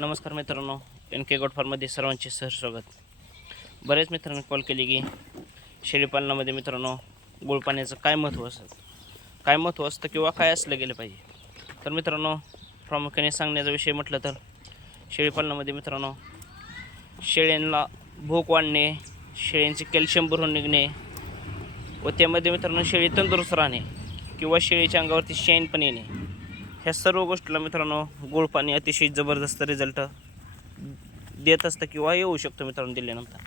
नमस्कार मित्रांनो, NK गोट फार्ममध्ये सर्वांचे सहर्ष स्वागत. बरेच मित्रांनी कॉल केली की शेळीपालनामध्ये मित्रांनो गुळपाण्याचं काय महत्त्व असतं किंवा काय असलं गेलं पाहिजे. तर मित्रांनो, प्रामुख्याने सांगण्याचा विषय म्हटलं तर शेळीपालनामध्ये मित्रांनो शेळ्यांना भूक वाढणे, शेळ्यांचे कॅल्शियम भरून निघणे व त्यामध्ये मित्रांनो शेळी तंदुरुस्त राहणे किंवा शेळीच्या अंगावरती शेण पण येणे, ह्या सर्व गोष्टीला मित्रांनो गुळ पाणी अतिशय जबरदस्त रिझल्ट देत असतं किंवा येऊ शकतो मित्रांनो दिल्यानंतर.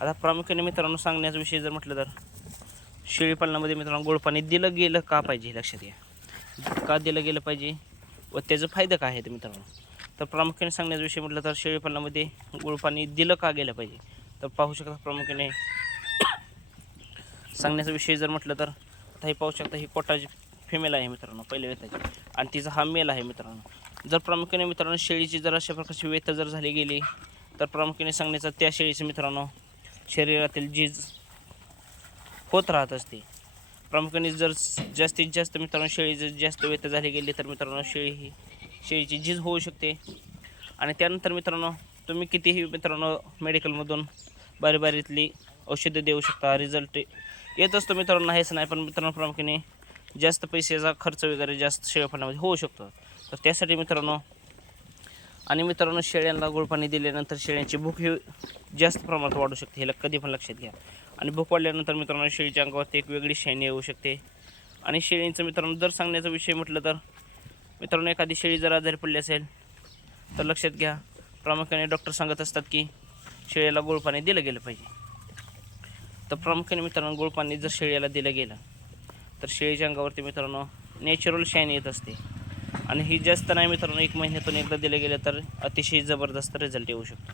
आता प्रामुख्याने मित्रांनो सांगण्याचा विषय जर म्हटलं तर शेळीपालनामध्ये मित्रांनो गुळ पाणी दिलं गेलं का पाहिजे हे लक्षात घ्या. का दिलं गेलं पाहिजे व त्याचे फायदे काय आहेत मित्रांनो. तर प्रामुख्याने सांगण्याचा विषय म्हटलं तर शेळीपालनामध्ये गुळ पाणी दिलं का गेलं पाहिजे. तर पाहू शकता प्रामुख्याने सांगण्याचा विषय जर म्हटलं तर आता हे पाहू शकता, ही कोटाची फिमेल आहे मित्रांनो पहिल्या वेताची, आणि तिचा हा मेल आहे मित्रांनो. जर प्रामुख्याने मित्रांनो शेळीची जर अशा प्रकारची वेत जर झाली गेली तर प्रामुख्याने सांगण्याचा त्या शेळीचे मित्रांनो शरीरातील झीज होत राहत असते. प्रामुख्याने जर जास्तीत जास्त मित्रांनो शेळी जर जास्त वेत झाली गेली तर मित्रांनो शेळीची झीज होऊ शकते. आणि त्यानंतर मित्रांनो तुम्ही कितीही मित्रांनो मेडिकलमधून बारीतली औषधं देऊ शकता, रिझल्ट येत असतो मित्रांनो, हेच नाही, पण मित्रांनो प्रामुख्याने जास्त पैशाचा खर्च वगैरे जास्त शेळीपालनामध्ये होऊ शकतो. तर त्यासाठी मित्रांनो शेळ्यांना गुळपाणी दिल्यानंतर शेळ्यांची भूक ही जास्त प्रमाणात वाढू शकते, हे कधी पण लक्षात घ्या. आणि भूक वाढल्यानंतर मित्रांनो शेळीच्या अंगावरती एक वेगळी शायनी येऊ शकते. आणि शेळींचं मित्रांनो जर सांगण्याचा विषय म्हटलं तर मित्रांनो एखादी शेळी जर आजारी पडली असेल तर लक्षात घ्या, प्रामुख्याने डॉक्टर सांगत असतात की शेळीला गुळपाणी दिलं गेलं पाहिजे. तर प्रामुख्याने मित्रांनो गुळपाणी जर शेळीला दिलं गेलं तर शेळीच्या अंगावरती मित्रांनो नॅचरल शाईन येत असते. आणि ही जास्त नाही मित्रांनो, 1 महिन्यातून एकदा दिलं गेलं तर अतिशय जबरदस्त रिझल्ट येऊ शकतो.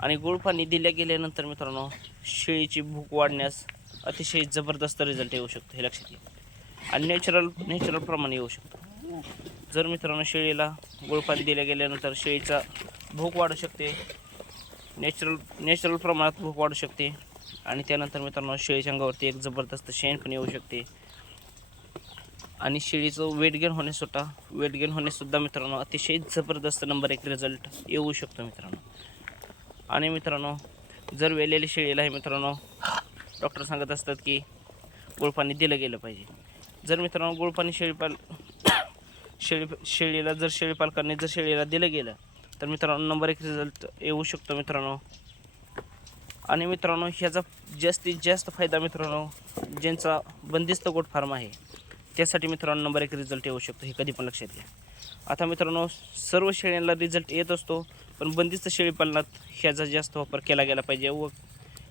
आणि गुळपाणी दिल्या गेल्यानंतर मित्रांनो शेळीची भूक वाढण्यास अतिशय जबरदस्त रिझल्ट येऊ शकतो, हे लक्षात घ्या. आणि नॅचरल प्रमाणे येऊ शकतो. जर मित्रांनो शेळीला गुळपाणी दिल्या गेल्यानंतर शेळीचा भूक वाढू शकते, नॅचरल प्रमाणात भूक वाढू शकते. आणि त्यानंतर मित्रांनो शेळीच्या अंगावरती एक जबरदस्त शेण पण येऊ शकते. आणि शेळीचं वेट गेन होण्यासुद्धा मित्रांनो अतिशय जबरदस्त नंबर 1 रिझल्ट येऊ शकतो मित्रांनो. आणि मित्रांनो जर वेलेली शेळीला हे मित्रांनो डॉक्टर सांगत असतात की गुळपाणी दिलं गेलं पाहिजे. जर मित्रांनो गुळपाणी शेळीला जर शेळीपालकांनी जर शेळीला दिलं गेलं तर मित्रांनो नंबर 1 रिझल्ट येऊ शकतो मित्रांनो. आणि मित्रांनो ह्याचा जास्तीत जास्त फायदा मित्रांनो ज्यांचा बंदिस्त गोट फार्म आहे त्यासाठी मित्रांनो नंबर 1 रिझल्ट येऊ शकतो, हे कधी पण लक्षात घ्या. आता मित्रांनो सर्व शेळ्यांना रिझल्ट येत असतो, पण बंदिस्त शेळीपालनात ह्याचा जास्त वापर केला गेला पाहिजे व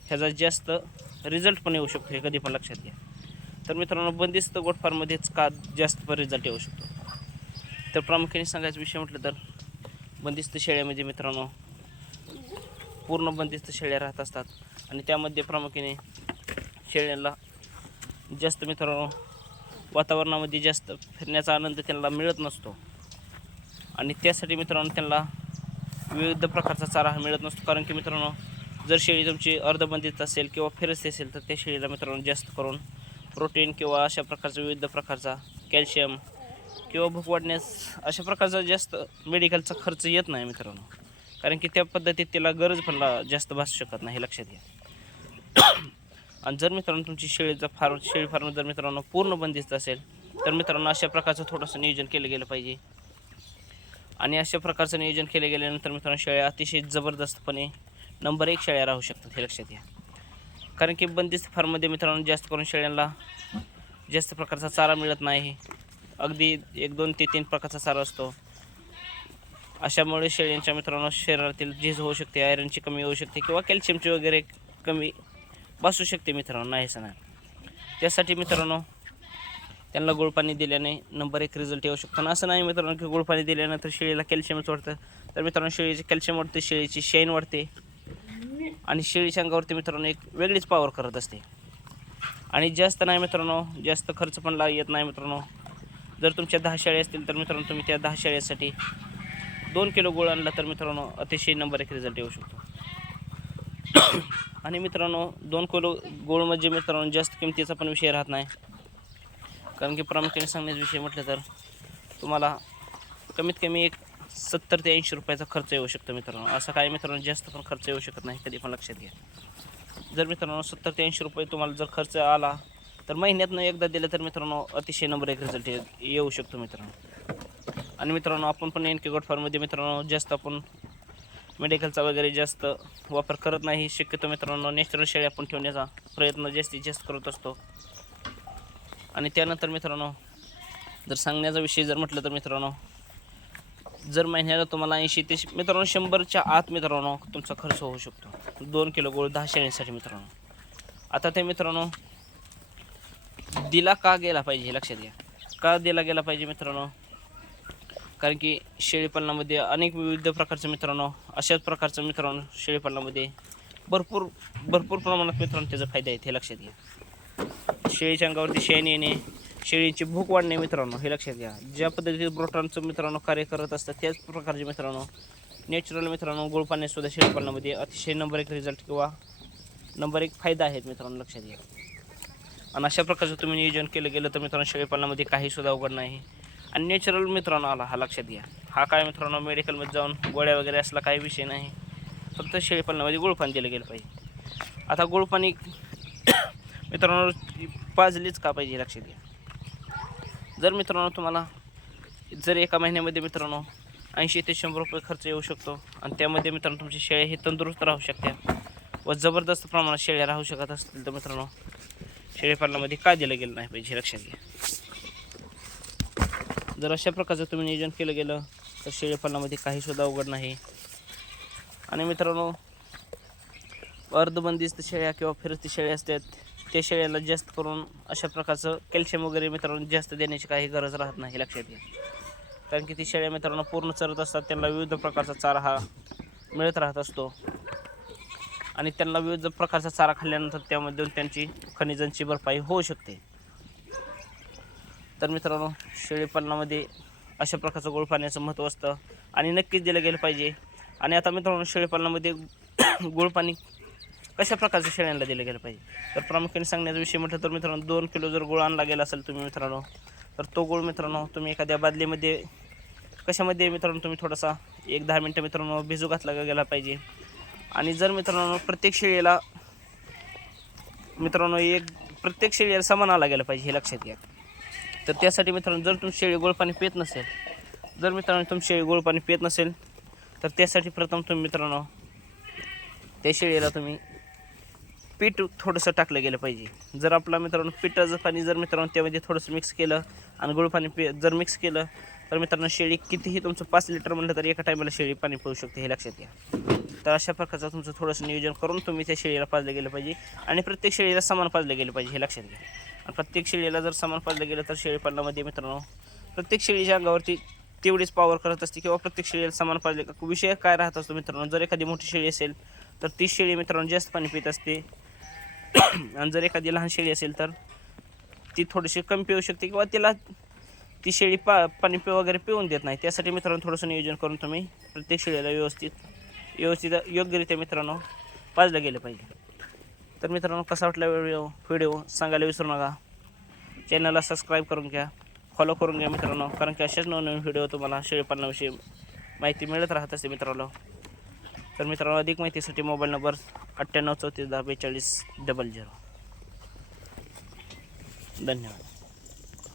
ह्याचा जास्त रिझल्ट पण येऊ शकतो, हे कधी पण लक्षात घ्या. तर मित्रांनो बंदिस्त गोट फार्ममध्येच का जास्त रिझल्ट येऊ शकतो. तर प्रामुख्याने सांगायचा विषय म्हटलं तर बंदिस्त शेळ्यामध्ये मित्रांनो पूर्ण बंदिस्त शेळ्या राहत असतात. आणि त्यामध्ये प्रामुख्याने शेळ्यांना जास्त मित्रांनो वातावरणामध्ये जास्त फिरण्याचा आनंद त्यांना मिळत नसतो. आणि त्यासाठी मित्रांनो त्यांना विविध प्रकारचा चारा हा मिळत नसतो. कारण की मित्रांनो जर शेळी तुमची अर्धबंदित असेल किंवा फिरस्ती असेल तर त्या शेळीला मित्रांनो जास्त करून प्रोटीन किंवा अशा प्रकारचा विविध प्रकारचा कॅल्शियम किंवा भूक वाढण्यास अशा प्रकारचा जास्त मेडिकलचा खर्च येत नाही मित्रांनो. कारण की त्या पद्धतीत त्याला गरज पण जास्त भासू शकत नाही, हे लक्षात घ्या. आणि जर मित्रांनो तुमची शेळी फार्म जर मित्रांनो पूर्ण बंदिस्त असेल तर मित्रांनो अशा प्रकारचं थोडंसं नियोजन केलं गेलं पाहिजे. आणि अशा प्रकारचं नियोजन केलं गेल्यानंतर मित्रांनो शेळ्या अतिशय जबरदस्तपणे नंबर 1 शेळ्या राहू शकतात, हे लक्षात घ्या. कारण की बंदिस्त फार्ममध्ये मित्रांनो जास्त करून शेळ्यांना जास्त प्रकारचा चारा मिळत नाही, अगदी 1, 2 ते 3 प्रकारचा चारा असतो. अशामुळे शेळ्यांच्या मित्रांनो शरीरातील झीज होऊ शकते, आयरनची कमी होऊ शकते किंवा कॅल्शियमची वगैरे कमी भासू शकते मित्रांनो, नाही असं नाही. त्यासाठी मित्रांनो त्यांना गुळपाणी दिल्याने नंबर 1 रिझल्ट येऊ शकतो. आणि असं नाही मित्रांनो की गुळपाणी दिल्यानंतर शेळीला कॅल्शियमच वाढतं, तर मित्रांनो शेळीचे कॅल्शियम वाढते, शेळीची शेण वाढते आणि शेळीच्या अंगावरती मित्रांनो एक वेगळीच पॉवर करत असते. आणि जास्त नाही मित्रांनो, जास्त खर्च पण येत नाही मित्रांनो. जर तुमच्या 10 शेळ्या असतील तर मित्रांनो तुम्ही त्या 10 शेळ्यासाठी 2 किलो गुळ आणला तर मित्रांनो अतिशय नंबर 1 रिझल्ट येऊ शकतो. आणि मित्रांनो 2 किलो गुळ म्हणजे मित्रांनो जास्त किमतीचा पण विषय राहत नाही. कारण की प्रामुख्याने सांगण्याचा विषय म्हटलं तर तुम्हाला कमीत कमी एक 70 ते 80 रुपयाचा खर्च येऊ शकतो मित्रांनो. असं काय मित्रांनो जास्त पण खर्च येऊ शकत नाही, कधी पण लक्षात घ्या. जर मित्रांनो 70 ते 80 रुपये तुम्हाला जर खर्च आला तर महिन्यातनं एकदा दिलं तर मित्रांनो अतिशय नंबर एक रिझल्ट येऊ शकतो मित्रांनो. आणि मित्रांनो आपण पण NK गोट फार्ममध्ये मित्रांनो जास्त आपण मेडिकलचा वगैरे जास्त वापर करत नाही. शक्यतो मित्रांनो नॅचरल शेळी आपण ठेवण्याचा प्रयत्न जास्तीत जास्त करत असतो. आणि त्यानंतर मित्रांनो जर सांगण्याचा विषय जर म्हटलं तर मित्रांनो जर महिन्याला तुम्हाला 80 ते मित्रांनो 100च्या आत मित्रांनो तुमचा खर्च होऊ शकतो 2 किलो गूळ 10 शेळींसाठी मित्रांनो. आता ते मित्रांनो दिला का गेला पाहिजे हे लक्षात घ्या. का दिला गेला पाहिजे मित्रांनो, कारण की शेळीपालनामध्ये अनेक विविध प्रकारचे मित्रांनो अशाच प्रकारचं मित्रांनो शेळीपालनामध्ये भरपूर प्रमाणात मित्रांनो त्याचे फायदे आहेत हे लक्षात घ्या. शेळीच्या अंगावरती शेण येणे, शेळीची भूक वाढणे मित्रांनो हे लक्षात घ्या. ज्या पद्धतीने प्रोटॉनचं मित्रांनो कार्य करत असतं त्याच प्रकारचे मित्रांनो नॅचरल मित्रांनो गुळ पाण्यासुद्धा शेळीपालनामध्ये अतिशय नंबर एक रिझल्ट किंवा नंबर एक फायदा आहेत मित्रांनो लक्षात घ्या. आणि अशा प्रकारचं तुम्ही नियोजन केलं गेलं तर मित्रांनो शेळीपालनामध्ये काहीसुद्धा अवघड नाही. आणि नॅचरल मित्रांनो आला हा लक्षात घ्या. हा काय मित्रांनो मेडिकलमध्ये जाऊन गोळ्या वगैरे असला काही विषय नाही, फक्त शेळीपालनामध्ये गुळपाणी दिलं गेलं पाहिजे. आता गुळपाणी मित्रांनो पाजलीच का पाहिजे लक्षात घ्या. जर मित्रांनो तुम्हाला जर एका महिन्यामध्ये मित्रांनो 80 ते 100 रुपये खर्च येऊ शकतो आणि त्यामध्ये मित्रांनो तुमची शेळ्या ही तंदुरुस्त राहू शकतात व जबरदस्त प्रमाणात शेळ्या राहू शकत असतील तर मित्रांनो शेळीपालनामध्ये का दिलं गेलं नाही पाहिजे लक्षात घ्या. जर अशा प्रकारचं तुम्ही नियोजन केलं गेलं तर शेळीपालनामध्ये काहीसुद्धा अवघड नाही. आणि मित्रांनो अर्धबंदिस्त शेळ्या किंवा फिरती शेळ्या असतात त्या शेळ्याला जास्त करून अशा प्रकारचं कॅल्शियम वगैरे मित्रांनो जास्त देण्याची काही गरज राहत नाही लक्षात घ्या. कारण की ती शेळ्या मित्रांनो पूर्ण चरत असतात, त्यांना विविध प्रकारचा चारा हा मिळत राहत असतो आणि त्यांना विविध प्रकारचा चारा खाल्ल्यानंतर त्यामधून त्यांची खनिजांची भरपाई होऊ शकते. तर मित्रांनो शेळीपालनामध्ये अशा प्रकारचं गोड पाण्याचं महत्त्व असतं आणि नक्कीच दिलं गेलं पाहिजे. आणि आता मित्रांनो शेळीपालनामध्ये गोड पाणी कशा प्रकारच्या शेळ्यांना दिलं गेलं पाहिजे तर प्रामुख्याने सांगण्याचा विषय म्हटलं तर मित्रांनो 2 किलो जर गुळ आणला गेला असेल तुम्ही मित्रांनो तर तो गुळ मित्रांनो तुम्ही एखाद्या बादलीमध्ये कशामध्ये मित्रांनो तुम्ही थोडासा 1-10 मिनटं मित्रांनो भिजू घातला गेला पाहिजे. आणि जर मित्रांनो प्रत्येक शेळीला समान आला गेला पाहिजे हे लक्षात घ्या. तर त्यासाठी मित्रांनो जर तुमची शेळी गोड पाणी पित नसेल तर त्यासाठी प्रथम तुम्ही मित्रांनो त्या शेळीला तुम्ही पीठ थोडंसं टाकलं गेलं पाहिजे. जर आपला मित्रांनो पिठाचं पाणी जर मित्रांनो त्यामध्ये थोडंसं मिक्स केलं आणि गोड पाणी जर मिक्स केलं तर मित्रांनो शेळी कितीही तुमचं 5 लिटर म्हणलं तर एका टायमाला शेळी पाणी पिऊ शकते हे लक्षात घ्या. तर अशा प्रकारचं तुमचं थोडंसं नियोजन करून तुम्ही त्या शेळीला पाजलं गेलं पाहिजे आणि प्रत्येक शेळीला समान पाजलं गेलं पाहिजे हे लक्षात घ्या. आणि प्रत्येक शेळीला जर समान पाजलं गेलं तर शेळीपालनामध्ये मित्रांनो प्रत्येक शेळीच्या अंगावरती तेवढीच पॉवर करत असते किंवा प्रत्येक शेळीला समान पाजले का विषय काय राहत असतो मित्रांनो. जर एखादी मोठी शेळी असेल तर ती शेळी मित्रांनो जास्त पाणी पित असते आणि जर एखादी लहान शेळी असेल तर ती थोडीशी कमी पिऊ शकते किंवा तिला ती शेळी पाणी वगैरे पिऊन देत नाही. त्यासाठी मित्रांनो थोडंसं नियोजन करून तुम्ही प्रत्येक शेळीला व्यवस्थित योग्यरित्या मित्रांनो पाजलं गेलं पाहिजे. तर मित्रांनो कसा वाटला व्हिडिओ सांगायला विसरू नका. चॅनलला सबस्क्राईब करून घ्या, फॉलो करून घ्या मित्रांनो, कारण की अशाच नवनवीन व्हिडिओ तुम्हाला शेळीपालनाविषयी माहिती मिळत राहत असते मित्रांनो. तर मित्रांनो अधिक माहितीसाठी मोबाईल नंबर 98 34 10 42 00. धन्यवाद.